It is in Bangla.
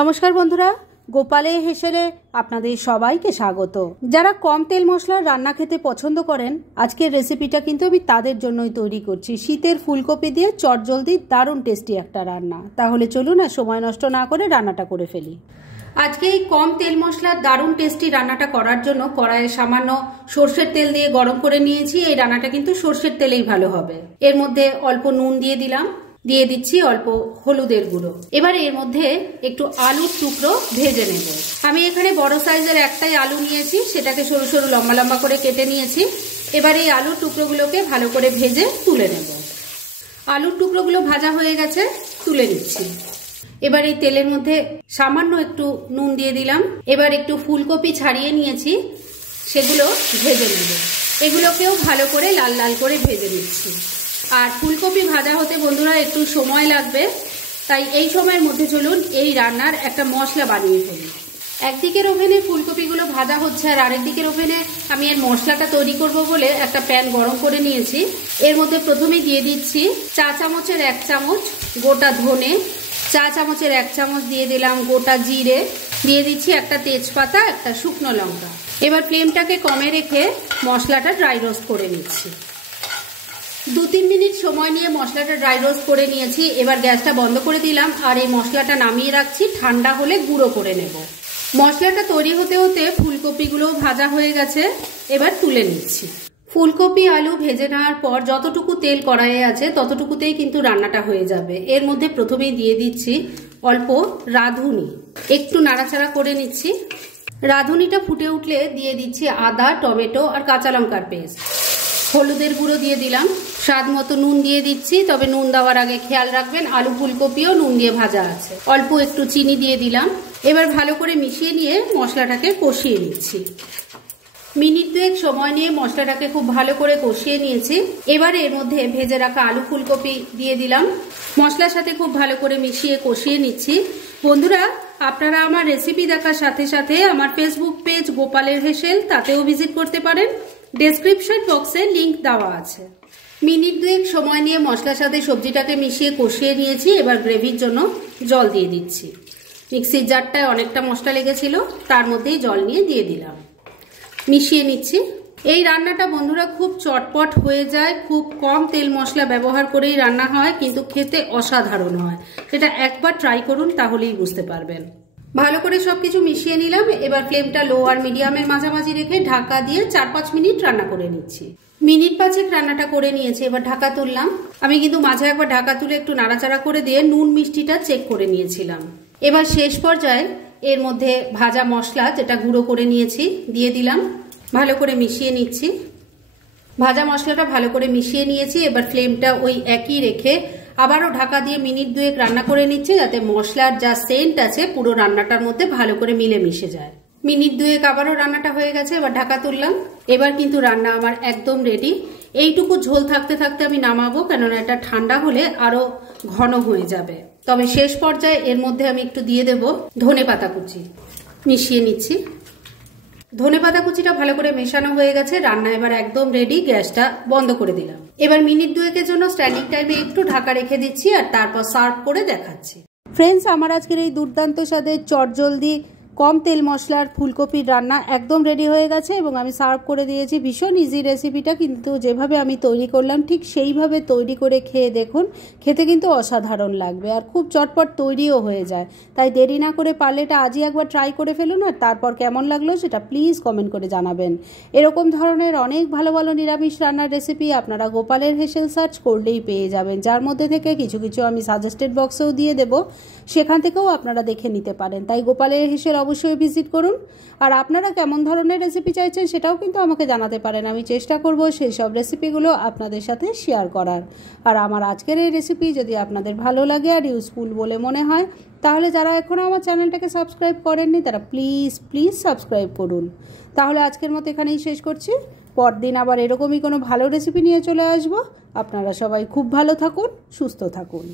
নমস্কার বন্ধুরা, গোপালের হেসেলে আপনাদের সবাইকে স্বাগত। যারা কম তেল মশলার রান্না খেতে পছন্দ করেন, আজকের রেসিপিটা কিন্তু আমি তাদের জন্যই তৈরি করছি। শীতের ফুলকপি দিয়ে চটজলদি দারুণ টেস্টি একটা রান্না। তাহলে চলুন আর সময় নষ্ট না করে রান্নাটা করে ফেলি। আজকে এই কম তেল মশলার দারুণ টেস্টি রান্নাটা করার জন্য কড়াইয়ে সামান্য সর্ষের তেল দিয়ে গরম করে নিয়েছি। এই রান্নাটা কিন্তু সর্ষের তেলেই ভালো হবে। এর মধ্যে অল্প নুন দিয়ে দিলাম, দিয়ে দিচ্ছি অল্প হলুদের গুঁড়ো। এবারে এর মধ্যে একটু আলুর টুকরো ভেজে নেব। আমি এখানে বড় সাইজের একটাই আলু নিয়েছি, সেটাকে সরু সরু লম্বা লম্বা করে কেটে নিয়েছি। এবারে এই আলুর টুকরোগুলোকে ভালো করে ভেজে তুলে নেব। আলুর টুকরোগুলো ভাজা হয়ে গেছে, তুলে নিচ্ছি। এবার এই তেলের মধ্যে সামান্য একটু নুন দিয়ে দিলাম। এবার একটু ফুলকপি ছাড়িয়ে নিয়েছি, সেগুলো ভেজে নেব। এগুলোকেও ভালো করে লাল লাল করে ভেজে নিচ্ছি। আর ফুলকপি ভাজা হতে বন্ধুরা একটু সময় লাগবে, তাই এই সময়ের মধ্যে চলুন এই রান্নার একটা মশলা বানিয়ে ফেলি। একদিকের ওভেনে ফুলকপিগুলো ভাজা হচ্ছে, আর আরেকদিকের ওভেনে আমি এর মশলাটা তৈরি করব বলে একটা প্যান গরম করে নিয়েছি। এর মধ্যে প্রথমেই দিয়ে দিচ্ছি চা চামচের 1 চামচ গোটা ধনে, চা চামচের 1 চামচ দিয়ে দিলাম গোটা জিরে, দিয়ে দিচ্ছি একটা তেজপাতা, একটা শুকনো লঙ্কা। এবার ফ্লেমটাকে কমে রেখে মশলাটা ড্রাই রোস্ট করে নিচ্ছি। 2-3 মিনিট সময় নিয়ে মশলাটা ড্রাই রোস্ট করে নিয়েছি। এবার গ্যাসটা বন্ধ করে দিলাম আর এই মশলাটা নামিয়ে রাখছি, ঠান্ডা হলে গুঁড়ো করে নেব। মশলাটা তৈরি হতে হতে ফুলকপিগুলো ভাজা হয়ে গেছে, এবার তুলে নিচ্ছি। ফুলকপি আলু ভেজে নেওয়ার পর যতটুকু তেল কড়াইয়ে আছে ততটুকুতেই কিন্তু রান্নাটা হয়ে যাবে। এর মধ্যে প্রথমেই দিয়ে দিচ্ছি অল্প রাঁধুনি, একটু নাড়াচাড়া করে নিচ্ছি। রাঁধুনিটা ফুটে উঠলে দিয়ে দিচ্ছি আদা, টমেটো আর কাঁচা লঙ্কার পেস্ট। হলুদের গুঁড়ো দিয়ে দিলাম, স্বাদ মতো নুন দিয়ে দিচ্ছি, তবে নুন দেওয়ার আগে খেয়াল রাখবেন আলু ফুলকপিও নুন দিয়ে ভাজা আছে। অল্প একটু চিনি দিয়ে দিলাম। এবার ভালো করে মিশিয়ে নিয়ে মশলাটাকে কষিয়ে নিচ্ছি। মিনিট 2 সময় নিয়ে মশলাটাকে খুব ভালো করে কষিয়ে নিয়েছি। এবারে এর মধ্যে ভেজে রাখা আলু ফুলকপি দিয়ে দিলাম। মশলার সাথে খুব ভালো করে মিশিয়ে কষিয়ে নিচ্ছি। বন্ধুরা, আপনারা আমার রেসিপি দেখার সাথে সাথে আমার ফেসবুক পেজ গোপালের হেসেল, তাতেও ভিজিট করতে পারেন। ডেসক্রিপশন বক্সে লিংক দেওয়া আছে। মিনিট 2 সময় নিয়ে মশলার সাথে সবজিটাকে মিশিয়ে কষিয়ে নিয়েছি। এবার গ্রেভির জন্য জল দিয়ে দিচ্ছি। মিক্সির জারটায় অনেকটা মশলা লেগেছিল, তার মধ্যেই জল নিয়ে দিয়ে দিলাম। মিশিয়ে নিচ্ছি। এই রান্নাটা বন্ধুরা খুব চটপট হয়ে যায়, খুব কম তেল মশলা ব্যবহার করেই রান্না হয়, কিন্তু খেতে অসাধারণ হয়। সেটা একবার ট্রাই করুন, তাহলেই বুঝতে পারবেন। ভালো করে সবকিছু মিশিয়ে নিলাম। এবার ফ্লেমটা লো আর মিডিয়ামের মাঝামাঝি রেখে ঢাকা দিয়ে 4-5 মিনিট রান্না করে নিচ্ছি। মিনিট 5 রান্নাটা করে নিয়েছি, এবার ঢাকা তুললাম। আমি কিন্তু মাঝে একবার ঢাকা তুলে একটু নাড়াচাড়া করে দিয়ে নুন মিষ্টিটা চেক করে নিয়েছিলাম। এবার শেষ পর্যায়ে এর মধ্যে ভাজা মশলা যেটা গুঁড়ো করে নিয়েছি দিয়ে দিলাম। ভালো করে মিশিয়ে নিচ্ছি। ভাজা মশলাটা ভালো করে মিশিয়ে নিয়েছি। এবার ফ্লেমটা ওই একই রেখে আবারও ঢাকা দিয়ে মিনিট 2 রান্না করে নিচ্ছি, যাতে মশলার যা সেন্ট আছে পুরো রান্নাটার মধ্যে ভালো করে মিলে মিশে যায়। মিনিট 2 আবারও রান্নাটা হয়ে গেছে, এবার ঢাকা তুললাম। এবার কিন্তু রান্না আমার একদম রেডি। এইটুকু ঝোল থাকতে থাকতে আমি নামাবো, কেননা এটা ঠান্ডা হলে আরো ঘন হয়ে যাবে। তবে শেষ পর্যায়ে এর মধ্যে আমি একটু দিয়ে দেব ধনেপাতা কুচি। মিশিয়ে নিচ্ছি। ধনেপাতা কুচিটা ভালো করে মেশানো হয়ে গেছে। রান্না এবার একদম রেডি। গ্যাসটা বন্ধ করে দিলাম। এবার মিনিট 2 জন্য স্ট্যান্ডিং টাইমে একটু ঢাকা রেখে দিচ্ছি, আর তারপর সার্ভ করে দেখাচ্ছি। ফ্রেন্ডস, আমার আজকের এই দুর্দান্ত স্বাদের চটজলদি কম তেল মশলার ফুলকপির রান্না একদম রেডি হয়ে গেছে এবং আমি সার্ভ করে দিয়েছি। ভীষণ ইজি রেসিপিটা, কিন্তু যেভাবে আমি তৈরি করলাম ঠিক সেইভাবে তৈরি করে খেয়ে দেখুন, খেতে কিন্তু অসাধারণ লাগবে আর খুব চটপট তৈরিও হয়ে যায়। তাই দেরি না করে পারলে এটা আজই একবার ট্রাই করে ফেলুন, আর তারপর কেমন লাগলো সেটা প্লিজ কমেন্ট করে জানাবেন। এরকম ধরনের অনেক ভালো ভালো নিরামিষ রান্নার রেসিপি আপনারা গোপালের হেসেল সার্চ করলেই পেয়ে যাবেন, যার মধ্যে থেকে কিছু কিছু আমি সাজেস্টেড বক্সেও দিয়ে দেব, সেখান থেকেও আপনারা দেখে নিতে পারেন। তাই গোপালের হেসেল অবশ্যই ভিজিট করুন। আর আপনারা কেমন ধরনের রেসিপি চাইছেন সেটাও কিন্তু আমাকে জানাতে পারেন। আমি চেষ্টা করব সেই সব রেসিপিগুলো আপনাদের সাথে শেয়ার করার। আর আমার আজকের এই রেসিপি যদি আপনাদের ভালো লাগে আর ইউজফুল বলে মনে হয়, তাহলে যারা এখনও আমার চ্যানেলটাকে সাবস্ক্রাইব করেননি তারা প্লিজ সাবস্ক্রাইব করুন। তাহলে আজকের মতো এখানেই শেষ করছি। পরদিন আবার এরকমই কোনো ভালো রেসিপি নিয়ে চলে আসবো। আপনারা সবাই খুব ভালো থাকুন, সুস্থ থাকুন।